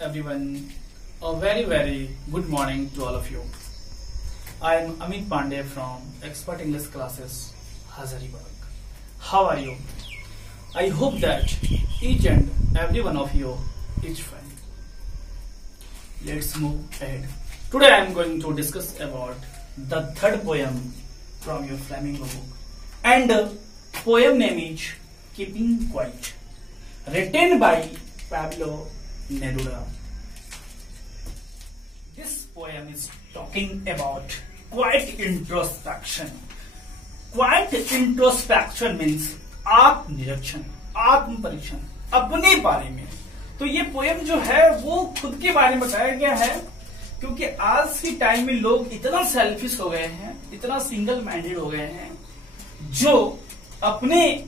everyone. A very good morning to all of you. I am Amit Pandey from Expert English Classes, Hazaribagh. How are you? I hope that each and every one of you is fine. Let's move ahead. Today I am going to discuss about the third poem from your Flamingo book. And the poem name is Keeping Quiet, written by Pablo Neruda. This poem is talking about quiet introspection. Quiet introspection means आत्मनिरीक्षण, आत्म परीक्षण, अपने बारे में. तो ये poem जो है वो खुद के बारे में बताया गया है, क्योंकि आज के टाइम में लोग इतना सेल्फिश हो गए हैं, इतना सिंगल माइंडेड हो गए हैं, जो अपने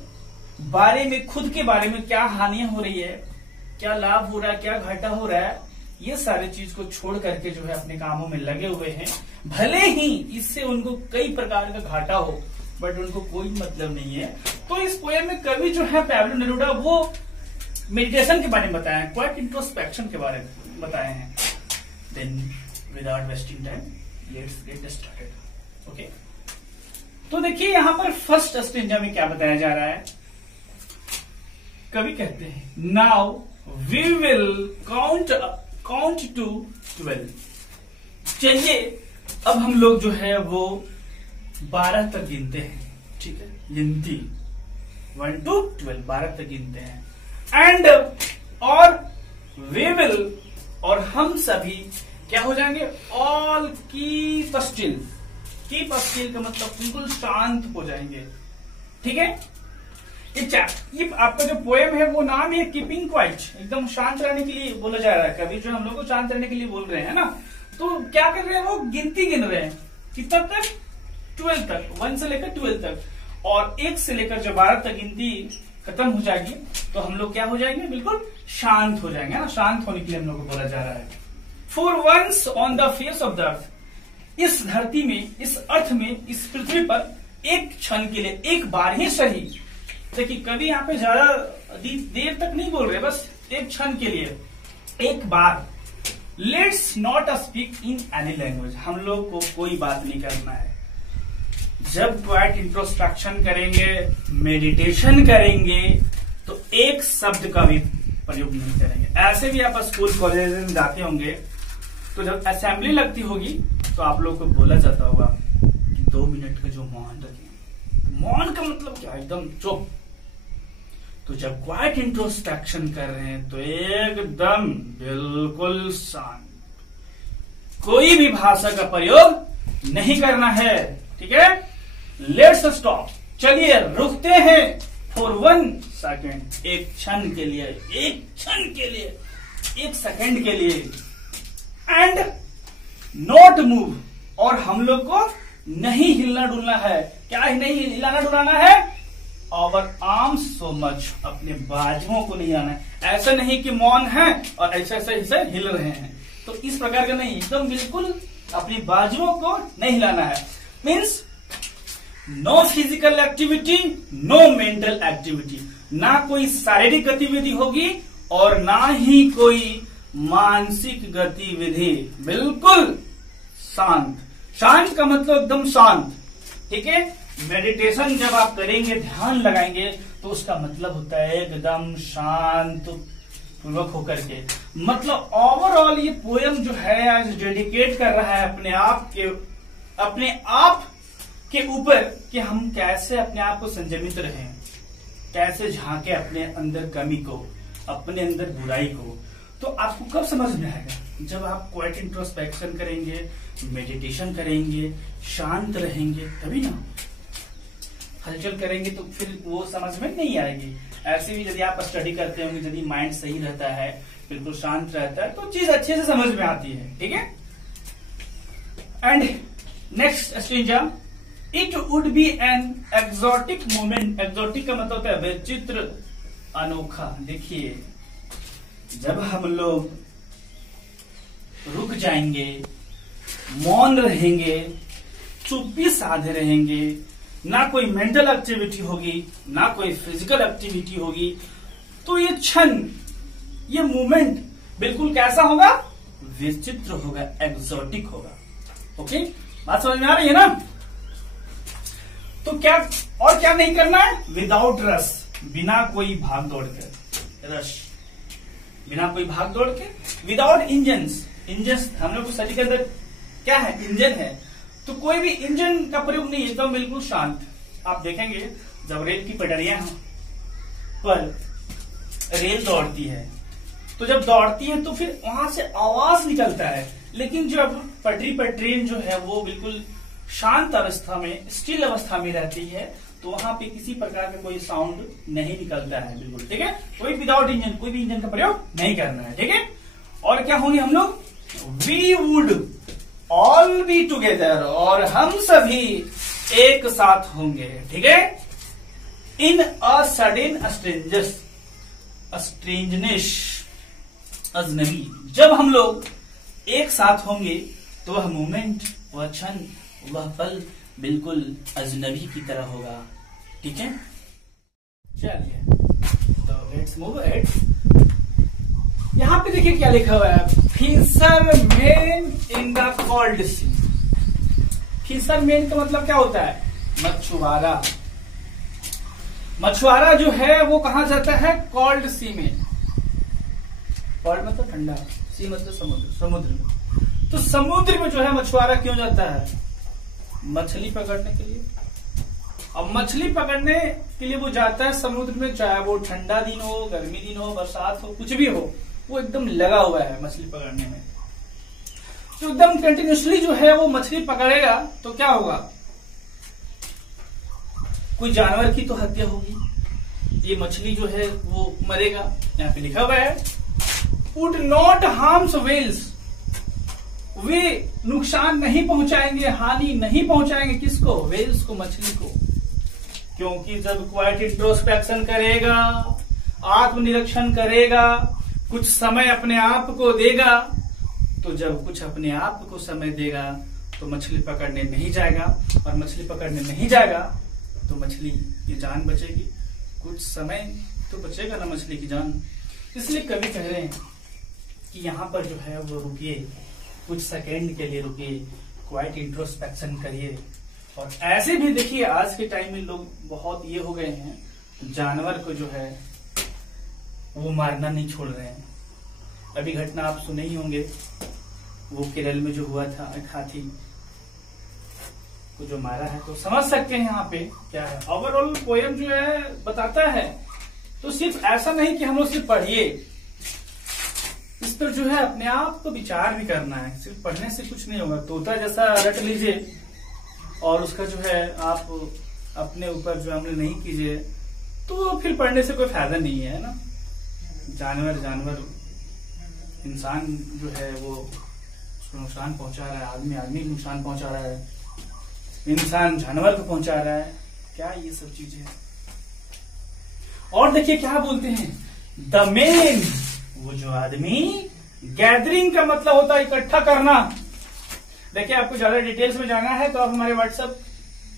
बारे में, खुद के बारे में क्या हानियां हो रही है, क्या लाभ हो रहा है, क्या घाटा हो रहा है, ये सारे चीज को छोड़ करके जो है अपने कामों में लगे हुए हैं. भले ही इससे उनको कई प्रकार का घाटा हो, बट उनको कोई मतलब नहीं है. तो इस पोएम में कवि जो है पैब्लो नेरुडा वो मेडिटेशन के बारे में बताए हैं, क्वाइट इंट्रोस्पेक्शन के बारे में बताए हैं. Then without wasting time let's get started. Okay, तो देखिए यहाँ पर फर्स्ट स्टेंजा में क्या बताया जा रहा है. कवि कहते हैं now we will count to 12. चलिए अब हम लोग जो है वो 12 तक गिनते हैं. ठीक है, गिनती 1 to 12, 12 तक गिनते हैं. एंड और वी विल, और हम सभी क्या हो जाएंगे, all keep still. Keep still का मतलब बिल्कुल शांत हो जाएंगे. ठीक है, ये आपका जो पोएम है वो नाम है कीपिंग क्वाइट, एकदम शांत रहने के लिए बोला जा रहा है. कभी जो हम लोग को शांत रहने के लिए बोल रहे हैं ना, तो क्या कर रहे हैं, वो गिनती गिन रहे हैं. कितना तक, 12 तक, 1 से लेकर 12 तक. और 1 से लेकर जब 12 तक गिनती खत्म हो जाएगी तो हम लोग क्या हो जाएंगे, बिल्कुल शांत हो जाएंगे ना. शांत होने के लिए हम लोग को बोला जा रहा है. For once on the face of the earth, इस धरती में, इस अर्थ में, इस पृथ्वी पर एक क्षण के लिए, एक बार ही सही. देखिए कभी यहाँ पे ज्यादा देर तक नहीं बोल रहे, बस एक क्षण के लिए, एक बार. Let's not speak in any language, हम लोग को कोई बात नहीं करना है. जब क्वाइट इंट्रोस्पेक्शन करेंगे, मेडिटेशन करेंगे, तो एक शब्द का भी प्रयोग नहीं करेंगे. ऐसे भी आप स्कूल कॉलेज में जाते होंगे, तो जब असेंबली लगती होगी तो आप लोग को बोला जाता होगा कि 2 मिनट का जो मौन रखें. मौन का मतलब क्या, एकदम चुप. तो जब क्वाइट इंट्रोस्पेक्शन कर रहे हैं तो एकदम बिल्कुल शांत, कोई भी भाषा का प्रयोग नहीं करना है. ठीक है, लेट्स स्टॉप, चलिए रुकते हैं. फॉर 1 सेकेंड, एक क्षण के लिए, एक क्षण के लिए, एक सेकेंड के लिए. एंड नॉट मूव, और हम लोग को नहीं हिलना डुलना है. क्या नहीं हिलाना डुलाना है, और आर्म्स सो मच, अपने बाजुओं को नहीं हिलाना है. ऐसा नहीं कि मौन है और ऐसे ऐसे हिल रहे हैं, तो इस प्रकार का नहीं, एकदम बिल्कुल अपनी बाजुओं को नहीं हिलाना है. Means no physical activity, no mental activity. ना कोई शारीरिक गतिविधि होगी और ना ही कोई मानसिक गतिविधि. बिल्कुल शांत. शांत का मतलब एकदम शांत. ठीक है, मेडिटेशन जब आप करेंगे, ध्यान लगाएंगे, तो उसका मतलब होता है एकदम शांत पूर्वक होकर के. मतलब ओवरऑल ये पोएम जो है आज डेडिकेट कर रहा है अपने आप के ऊपर, कि हम कैसे अपने आप को संयमित रहें, कैसे झांके अपने अंदर कमी को, अपने अंदर बुराई को. तो आपको कब समझ में आएगा, जब आप क्वाइट इंट्रोस्पेक्शन करेंगे, मेडिटेशन करेंगे, शांत रहेंगे, तभी ना. हलचल करेंगे तो फिर वो समझ में नहीं आएगी. ऐसे भी यदि आप स्टडी करते होंगे, यदि माइंड सही रहता है, बिल्कुल शांत रहता है, तो चीज अच्छे से समझ में आती है. ठीक है, and next stanza, it would be an exotic moment. Exotic का मतलब होता है विचित्र, अनोखा. देखिए जब हम लोग रुक जाएंगे, मौन रहेंगे, चुप्पी साधे रहेंगे, ना कोई मेंटल एक्टिविटी होगी, ना कोई फिजिकल एक्टिविटी होगी, तो ये क्षण, ये मोमेंट बिल्कुल कैसा होगा, विचित्र होगा, एक्सोटिक होगा। ओके, बात समझ में आ रही है ना। तो क्या और क्या नहीं करना है, विदाउट रश, बिना कोई भाग दौड़ के, रश बिना कोई भाग दौड़ के, विदाउट इंजन्स, इंजन हम लोग को शरीर के अंदर क्या है, इंजन है, तो कोई भी इंजन का प्रयोग नहीं, एकदम बिल्कुल शांत। आप देखेंगे जब रेल की पटरियां पर रेल दौड़ती है, तो जब दौड़ती है तो फिर वहां से आवाज निकलता है, लेकिन जब पटरी पर ट्रेन जो है वो बिल्कुल शांत अवस्था में, स्टिल अवस्था में रहती है, तो वहां पे किसी प्रकार का कोई साउंड नहीं निकलता है, बिल्कुल ठीक है। कोई विदाउट इंजन, कोई भी इंजन का प्रयोग नहीं करना है, ठीक है। और क्या होंगे हम लोग, we would all be together, और हम सभी एक साथ होंगे, ठीक है। इन अ सडन स्ट्रेंजनेस, अजनबी, जब हम लोग एक साथ होंगे तो वह मोमेंट, वह क्षण, वह पल बिल्कुल अजनबी की तरह होगा, ठीक है। चलिए तो लेट्स मूव एट। यहां पे देखिए क्या लिखा हुआ है, fisherman in the cold sea. Fisherman का मतलब क्या होता है, मछुआरा। मछुआरा जो है वो कहां जाता है, कोल्ड सी में। कोल्ड मतलब ठंडा, सी मतलब समुद्र, समुद्र में। तो समुद्र में जो है मछुआरा क्यों जाता है, मछली पकड़ने के लिए। अब मछली पकड़ने के लिए वो जाता है समुद्र में, चाहे वो ठंडा दिन हो, गर्मी दिन हो, बरसात हो, कुछ भी हो, वो एकदम लगा हुआ है मछली पकड़ने में। तो एकदम कंटिन्यूसली जो है वो मछली पकड़ेगा तो क्या होगा, कोई जानवर की तो हत्या होगी, ये मछली जो है वो मरेगा। यहाँ पे लिखा हुआ है वुड नॉट हार्म्स वेल्स, वे नुकसान नहीं पहुंचाएंगे, हानि नहीं पहुंचाएंगे, किसको, वेल्स को, मछली को। क्योंकि जब क्वाइट इंट्रोस्पेक्शन करेगा, आत्मनिरीक्षण करेगा, कुछ समय अपने आप को देगा, तो जब कुछ अपने आप को समय देगा तो मछली पकड़ने नहीं जाएगा, और मछली पकड़ने नहीं जाएगा तो मछली की जान बचेगी। कुछ समय तो बचेगा ना मछली की जान। इसलिए कवि कह रहे हैं कि यहाँ पर जो है वो रुकिए, कुछ सेकेंड के लिए रुकिए, क्वाइट इंट्रोस्पेक्शन करिए। और ऐसे भी देखिए आज के टाइम में लोग बहुत ये हो गए हैं, जानवर को जो है वो मारना नहीं छोड़ रहे हैं। अभी घटना आप सुने ही होंगे, वो केरल में जो हुआ था, एक हाथी को जो मारा है। तो समझ सकते हैं यहाँ पे क्या है। ओवरऑल पोएम जो है बताता है, तो सिर्फ ऐसा नहीं कि हम लोग सिर्फ पढ़िए, इस पर जो है अपने आप को विचार भी करना है। सिर्फ पढ़ने से कुछ नहीं होगा। तोता जैसा रट लीजिए और उसका जो है आप अपने ऊपर जो अमल नहीं कीजिए, तो फिर पढ़ने से कोई फायदा नहीं है ना। जानवर जानवर, इंसान जो है वो नुकसान पहुंचा रहा है, आदमी आदमी को नुकसान पहुंचा रहा है, इंसान जानवर को पहुंचा रहा है, क्या ये सब चीजें। और देखिए क्या बोलते हैं, द मेन, वो जो आदमी, गैदरिंग का मतलब होता है इकट्ठा करना। देखिए आपको ज्यादा डिटेल्स में जाना है तो आप हमारे व्हाट्सएप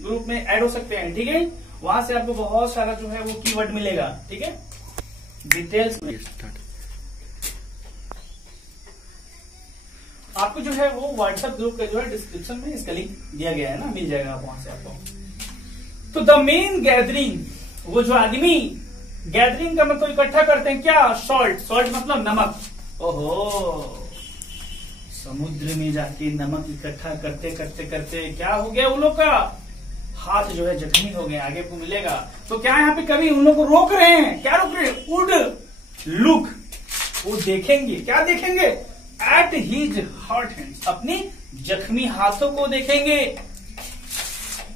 ग्रुप में ऐड हो सकते हैं, ठीक है। वहां से आपको बहुत सारा जो है वो कीवर्ड मिलेगा, ठीक है, डिटेल्स में। आपको जो है वो व्हाट्सएप ग्रुप का जो है डिस्क्रिप्शन में इसका लिंक दिया गया है ना, मिल जाएगा आप वहां से आपको। तो द मेन गैदरिंग, वो जो आदमी, गैदरिंग का मतलब इकट्ठा करते हैं क्या, सॉल्ट, सॉल्ट मतलब नमक। ओहो, समुद्र में जाके नमक इकट्ठा करते करते करते क्या हो गया, उन लोग का हाथ जो है जख्मी हो गया, आगे को मिलेगा। तो क्या यहाँ पे कभी उन लोग को रोक रहे हैं, क्या रोक रहे हैं, वुड लुक, वो देखेंगे, क्या देखेंगे, एट हिज हर्ट हैंड्स, अपनी जख्मी हाथों को देखेंगे।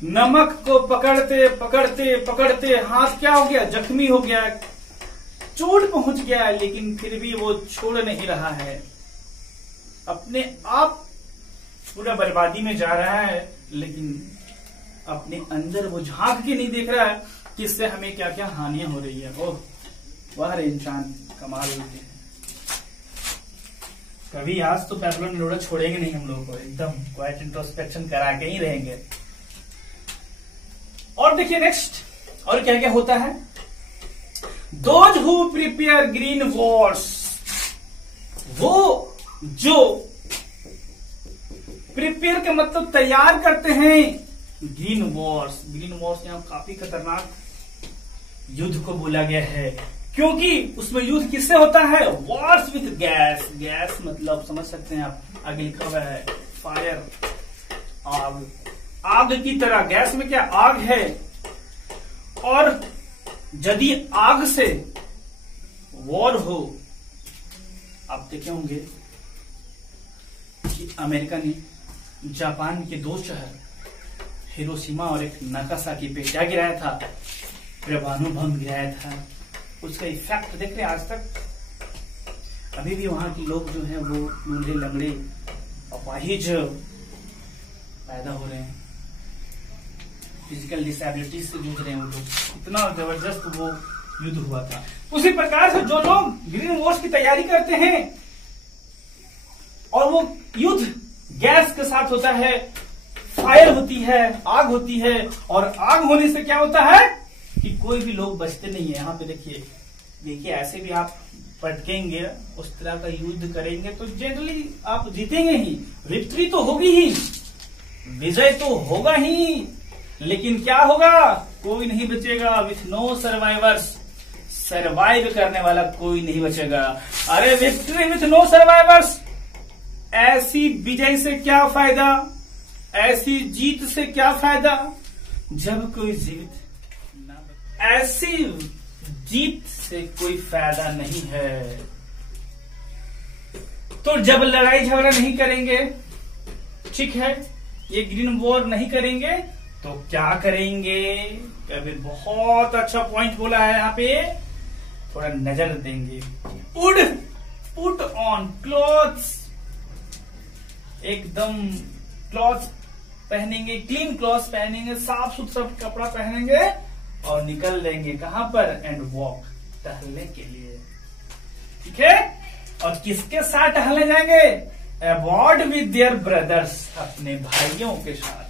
नमक को पकड़ते पकड़ते पकड़ते हाथ क्या हो गया, जख्मी हो गया, चोट पहुंच गया, लेकिन फिर भी वो छोड़ नहीं रहा है, अपने आप पूरा बर्बादी में जा रहा है, लेकिन अपने अंदर वो झांक के नहीं देख रहा है कि इससे हमें क्या क्या हानियां हो रही है। ओह वह इंसान कमाल होते हैं। कभी आज तो पैपलो निरोड़ा छोड़ेंगे नहीं हम लोगों को, एकदम क्वाइट इंट्रोस्पेक्शन करा के ही रहेंगे। और देखिए नेक्स्ट, और क्या क्या होता है, those who prepare green Wars, वो जो प्रिपेयर का मतलब तैयार करते हैं ग्रीन वॉर्स। ग्रीन वॉर्स यहाँ काफी खतरनाक युद्ध को बोला गया है, क्योंकि उसमें युद्ध किससे होता है? Wars with gas. गैस मतलब समझ सकते हैं आप, आगे लिखा हुआ है फायर, आग। आग की तरह गैस में क्या आग है, और यदि आग से वॉर हो, आप देखे होंगे कि अमेरिका ने जापान के 2 शहर हिरोशिमा और एक नागासाकी पे क्या गिराया था? परमाणु बम गिराया था। उसका इफेक्ट देख रहे हैं आज तक। अभी भी वहां के लोग जो हैं वो लूले लंगड़े अपाहिज पैदा हो रहे हैं, फिजिकल डिसेबिलिटी से जूझ रहे हैं वो लोग। इतना जबरदस्त वो युद्ध हुआ था। उसी प्रकार से जो लोग ग्रीन वॉर्स की तैयारी करते हैं और वो युद्ध गैस के साथ होता है, फायर होती है, आग होती है, और आग होने से क्या होता है कि कोई भी लोग बचते नहीं है। यहाँ पे देखिए ऐसे भी आप पटकेंगे, उस तरह का युद्ध करेंगे तो जनरली आप जीतेंगे ही, विक्ट्री तो होगी ही, विजय तो होगा ही, लेकिन क्या होगा? कोई नहीं बचेगा। विथ नो सर्वाइवर्स, सर्वाइव करने वाला कोई नहीं बचेगा। अरे विक्ट्री विथ नो सर्वाइवर्स, ऐसी विजय से क्या फायदा, ऐसी जीत से क्या फायदा जब कोई जीवित ना बचे। ऐसी जीत से कोई फायदा नहीं है। तो जब लड़ाई झगड़ा नहीं करेंगे, ठीक है, ये ग्रीन वॉर नहीं करेंगे, तो क्या करेंगे? कबीर बहुत अच्छा पॉइंट बोला है यहाँ पे, थोड़ा नजर देंगे। पुट ऑन क्लॉथ्स, एकदम क्लॉथ पहनेंगे, क्लीन क्लॉथ पहनेंगे, साफ सुथरा कपड़ा पहनेंगे और निकल लेंगे कहां पर? एंड वॉक, टहलने के लिए, ठीक है। और किसके साथ टहलने जाएंगे? अबॉर्ड विद देयर ब्रदर्स, अपने भाइयों के साथ।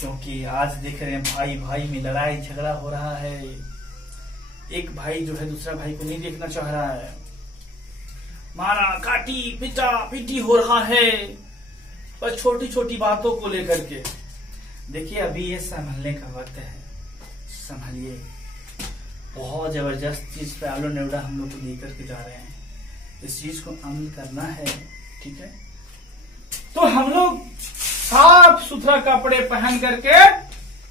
क्योंकि आज देख रहे हैं भाई भाई में लड़ाई झगड़ा हो रहा है। एक भाई जो है दूसरा भाई को नहीं देखना चाह रहा है, मारा काटी पीटी हो रहा है, बस छोटी छोटी बातों को लेकर के। देखिए अभी ये संभलने का वक्त है, संभलिए। बहुत जबरदस्त चीज पे आलो नेवड़ा हम लोग को लेकर के जा रहे हैं, इस चीज को अमल करना है, ठीक है। तो हम लोग साफ सुथरा कपड़े पहन करके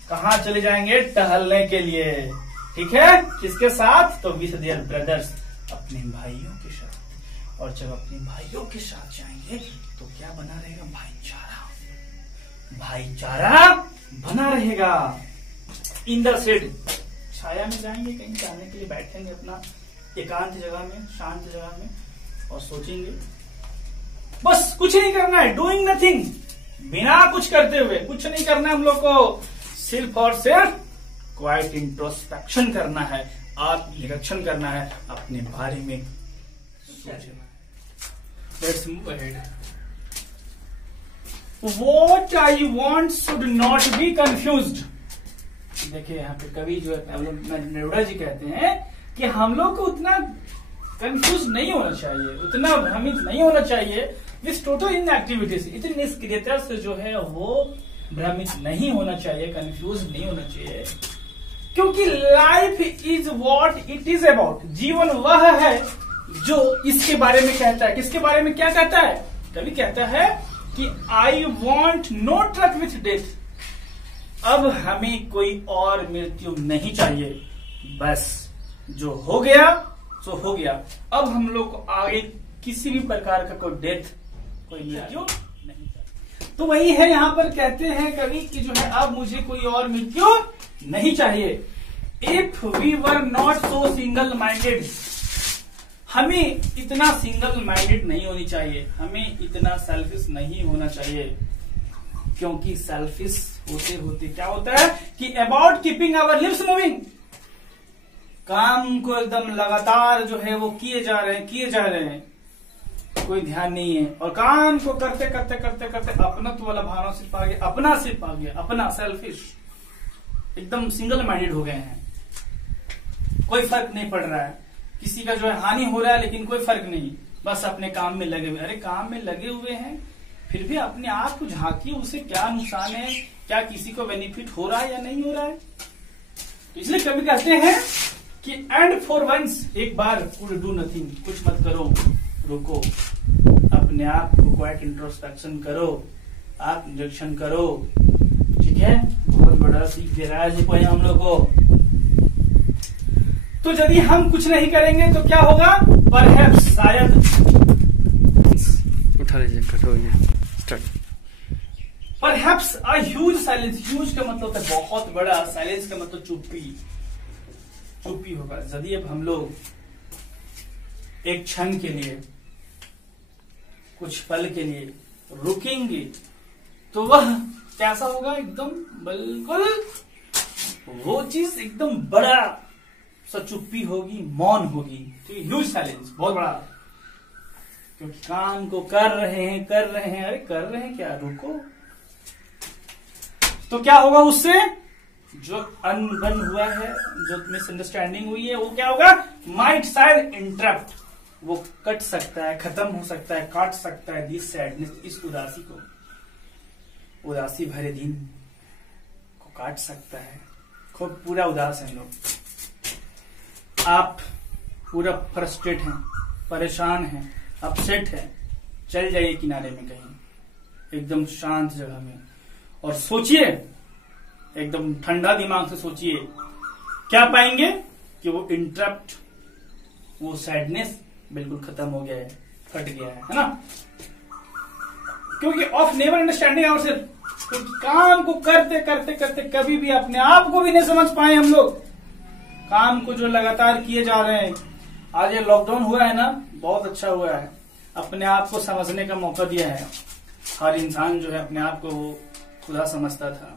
कहा चले जाएंगे? टहलने के लिए, ठीक है। किसके साथ? तो विथ देयर ब्रदर्स, अपने भाइयों के साथ। और जब अपने भाइयों के साथ जाएंगे तो क्या बना रहेगा? भाईचारा, भाईचारा बना रहेगा। इन द शेड, छाया में जाएंगे, कहीं जाने के लिए बैठेंगे अपना एकांत जगह में, शांत जगह में, और सोचेंगे। बस कुछ नहीं करना है, डूइंग नथिंग, बिना कुछ करते हुए कुछ नहीं करना है हम लोग को, सिर्फ और सिर्फ क्वाइट इंट्रोस्पेक्शन करना है, आत्मनिरीक्षण करना है, अपने बारे में सोचना है। Let's move ahead. What I want should not be confused. देखिए यहाँ पे कवि जो है नेरुड़ा जी कहते हैं कि हम लोग को उतना कंफ्यूज नहीं होना चाहिए, उतना भ्रमित नहीं होना चाहिए विथ टोटल इनएक्टिविटीज। इतनी निष्क्रियता से जो है वो भ्रमित नहीं होना चाहिए, कंफ्यूज नहीं होना चाहिए, क्योंकि life is what it is about. जीवन वह है जो इसके बारे में कहता है। किसके बारे में क्या कहता है? कभी कहता है कि I want no truck with death. अब हमें कोई और मृत्यु नहीं चाहिए, बस जो हो गया सो हो गया। अब हम लोग को आगे किसी भी प्रकार का कोई डेथ, कोई मृत्यु नहीं चाहिए। तो वही है यहाँ पर कहते हैं कवि कि जो है अब मुझे कोई और मृत्यु नहीं चाहिए। If we were not so single minded, हमें इतना सिंगल माइंडेड नहीं होनी चाहिए, हमें इतना सेल्फिश नहीं होना चाहिए, क्योंकि सेल्फिश होते होते क्या होता है कि about keeping our lips moving, काम को एकदम लगातार जो है वो किए जा रहे हैं, कोई ध्यान नहीं है, और काम को करते करते करते करते अपनत्व वाला भावना सिर्फ आ गया, अपना सिर्फ आ गया, अपना सेल्फिश, एकदम सिंगल माइंडेड हो गए हैं। कोई फर्क नहीं पड़ रहा है, किसी का जो है हानि हो रहा है लेकिन कोई फर्क नहीं, बस अपने काम में लगे हुए। अरे काम में लगे हुए हैं, फिर भी अपने आप को झांकिए, उसे क्या नुकसान है, क्या किसी को बेनिफिट हो रहा है या नहीं हो रहा है। तो इसलिए कभी कहते हैं कि एंड फॉर वंस, एक बार कुड डू नथिंग, कुछ मत करो, रुको, अपने आप को क्वाइट इंट्रोस्पेक्शन करो, आप निरीक्षण करो। ठीक है, बहुत बड़ा सीख दे रहा है कोई हम लोग को। तो यदि हम कुछ नहीं करेंगे तो क्या होगा, परहैप्स, शायद, उठा लीजिए, कट हो गया, start. Perhaps a huge silence, huge का मतलब होता है बहुत बड़ा, साइलेंस का मतलब चुप्पी, चुप्पी होगा। यदि अब हम लोग एक क्षण के लिए, कुछ पल के लिए रुकेंगे तो वह कैसा होगा, एकदम बिल्कुल वो चीज एकदम बड़ा सा चुप्पी होगी, मौन होगी। ठीक है, ह्यूज साइलेंस, बहुत बड़ा, क्योंकि काम को कर रहे हैं, अरे कर रहे हैं क्या, रुको। तो क्या होगा उससे, जो अनबन हुआ है, जो मिसअंडरस्टैंडिंग हुई है, वो क्या होगा, माइट शायद इंटरप्ट, वो कट सकता है, खत्म हो सकता है, काट सकता है दिस सैडनेस, इस उदासी को, उदासी भरे दिन को काट सकता है। खूब पूरा उदास है लोग, आप पूरा फ्रस्ट्रेट हैं, परेशान हैं, अपसेट हैं, चल जाइए किनारे में कहीं, एकदम शांत जगह में, और सोचिए, एकदम ठंडा दिमाग से सोचिए, क्या पाएंगे कि वो इंटरप्ट, वो सैडनेस बिल्कुल खत्म हो गया है, कट गया है ना। क्योंकि ऑफ नेवर अंडरस्टैंडिंग आवरसेल्फ, क्योंकि काम को करते करते करते कभी भी अपने आप को भी नहीं समझ पाए हम लोग, काम को जो लगातार किए जा रहे हैं। आज ये लॉकडाउन हुआ है ना, बहुत अच्छा हुआ है, अपने आप को समझने का मौका दिया है। हर इंसान जो है अपने आप को वो खुदा समझता था,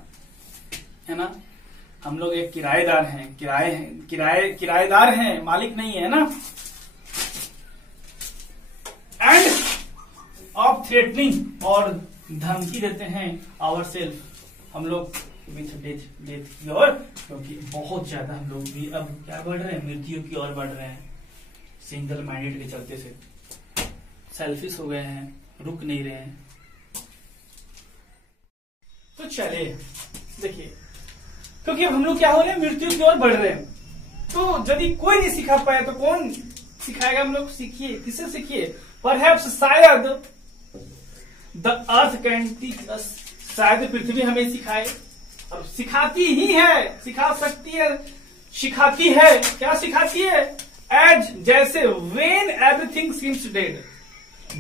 है ना। हम लोग एक किराएदार हैं, किराएदार हैं, मालिक नहीं है ना। एंड ऑफ थ्रेटनिंग, और धमकी देते हैं आवर सेल्फ, हम लोग विथ डेथ की ओर, क्योंकि बहुत ज्यादा हम लोग भी अब क्या बढ़ रहे हैं, मृत्यु की ओर बढ़ रहे हैं। सिंगल माइंडेड के चलते से सेल्फिश हो गए हैं, रुक नहीं रहे हैं। तो चलिए देखिए, क्योंकि अब हम लोग क्या हो रहे हैं, मृत्यु की ओर बढ़ रहे हैं। तो यदि कोई नहीं सिखा पाया तो कौन सिखाएगा, हम लोग सीखिए, किससे सीखिए, परहैप्स, शायद the earth can teach us, शायद पृथ्वी हमें सिखाए, और सिखाती ही है, सिखा सकती है, सिखाती है, क्या सिखाती है, एज, जैसे, वेन एवरीथिंग सीम्स डेड,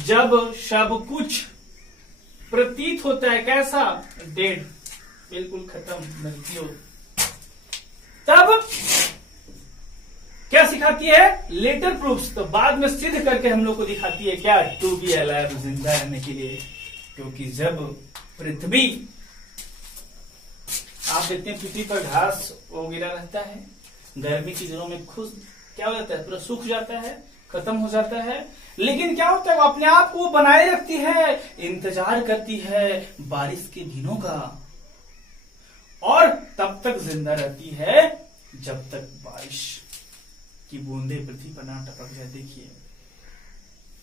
जब सब कुछ प्रतीत होता है कैसा, डेड, बिल्कुल खत्म, मृत्यु, तब क्या सिखाती है, लेटर प्रूफ्स, तो बाद में सिद्ध करके हम लोग को दिखाती है क्या, टू बी अलाइव, जिंदा रहने के लिए। क्योंकि जब पृथ्वी, आप देखते हैं पृथ्वी पर घास वो गिरा रहता है, गर्मी की दिनों में खुद क्या हो जाता है, पूरा सूख जाता है, खत्म हो जाता है, लेकिन क्या होता है, वो अपने आप को बनाए रखती है, इंतजार करती है बारिश के दिनों का, और तब तक जिंदा रहती है जब तक बारिश की बूंदे पृथ्वी पर ना टपक जाए। देखिए,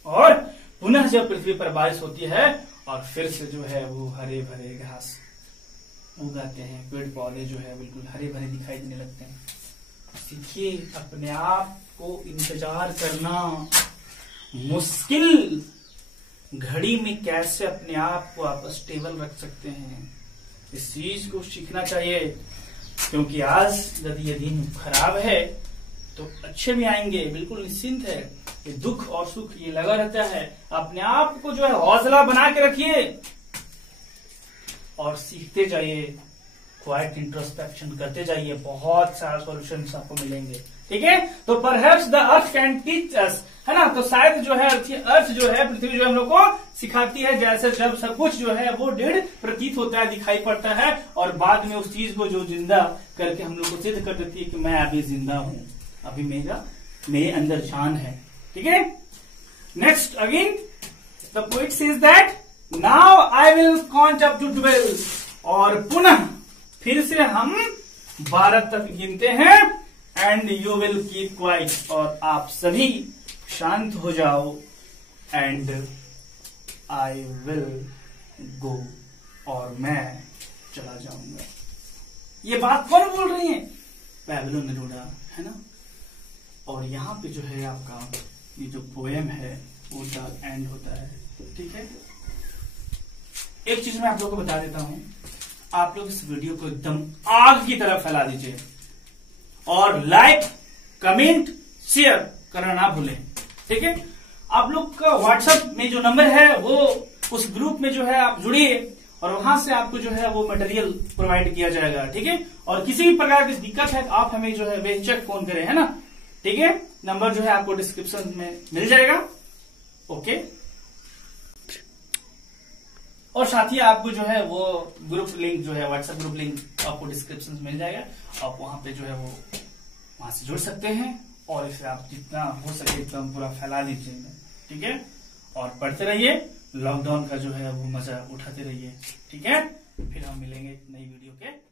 और पुनः जब पृथ्वी पर बारिश होती है और फिर से जो है वो हरे भरे घास उगाते हैं, पेड़ पौधे जो है बिल्कुल हरे भरे दिखाई देने लगते हैं। सीखिए अपने आप को इंतजार करना, मुश्किल घड़ी में कैसे अपने आप को आप स्टेबल रख सकते हैं, इस चीज को सीखना चाहिए। क्योंकि आज यदि ये दिन खराब है तो अच्छे भी आएंगे, बिल्कुल निश्चिंत है। ये दुख और सुख ये लगा रहता है। अपने आप को जो है हौसला बना के रखिए और सीखते जाइए, क्वाइट इंट्रोस्पेक्शन करते जाइए, बहुत सारे सॉल्यूशंस आपको मिलेंगे। ठीक है, तो perhaps the earth can teach us, है ना। तो शायद जो है अर्थ जो है, पृथ्वी जो है हम लोग को सिखाती है, जैसे जब सब कुछ जो है वो डेढ़ प्रतीत होता है, दिखाई पड़ता है, और बाद में उस चीज को जो जिंदा करके हम लोग को सिद्ध कर देती है कि मैं अभी जिंदा हूं, अभी मेरे अंदर जान है। ठीक है, next again the poet says that now I will count up to 12, और पुनः फिर से हम 12 तक गिनते हैं, and you will keep quiet, और आप सभी शांत हो जाओ, एंड आई विल गो, और मैं चला जाऊंगा। ये बात कौन बोल रही है? पैब्लो नेरूदा, है ना। और यहाँ पे जो है आपका ये जो पोएम है वो एंड होता है, ठीक है। एक चीज मैं आप लोगों को बता देता हूं, आप लोग इस वीडियो को एकदम आग की तरह फैला दीजिए और लाइक, कमेंट, शेयर करना ना भूलें, ठीक है। आप लोग का व्हाट्सएप में जो नंबर है वो उस ग्रुप में जो है आप जुड़िए और वहां से आपको जो है वो मटेरियल प्रोवाइड किया जाएगा, ठीक है। और किसी भी प्रकार की दिक्कत है तो आप हमें जो है बेझिझक फोन करें, है ना, ठीक है। नंबर जो है आपको डिस्क्रिप्शन में मिल जाएगा, ओके। और साथ ही आपको जो है वो ग्रुप लिंक जो है व्हाट्सएप ग्रुप लिंक आपको डिस्क्रिप्शन में मिल जाएगा। आप वहां पे जो है वो वहां से जुड़ सकते हैं और इसे आप जितना हो सके एकदम पूरा फैला दीजिएगा, ठीक है। और पढ़ते रहिए, लॉकडाउन का जो है वो मजा उठाते रहिए, ठीक है। फिर हम मिलेंगे नई वीडियो के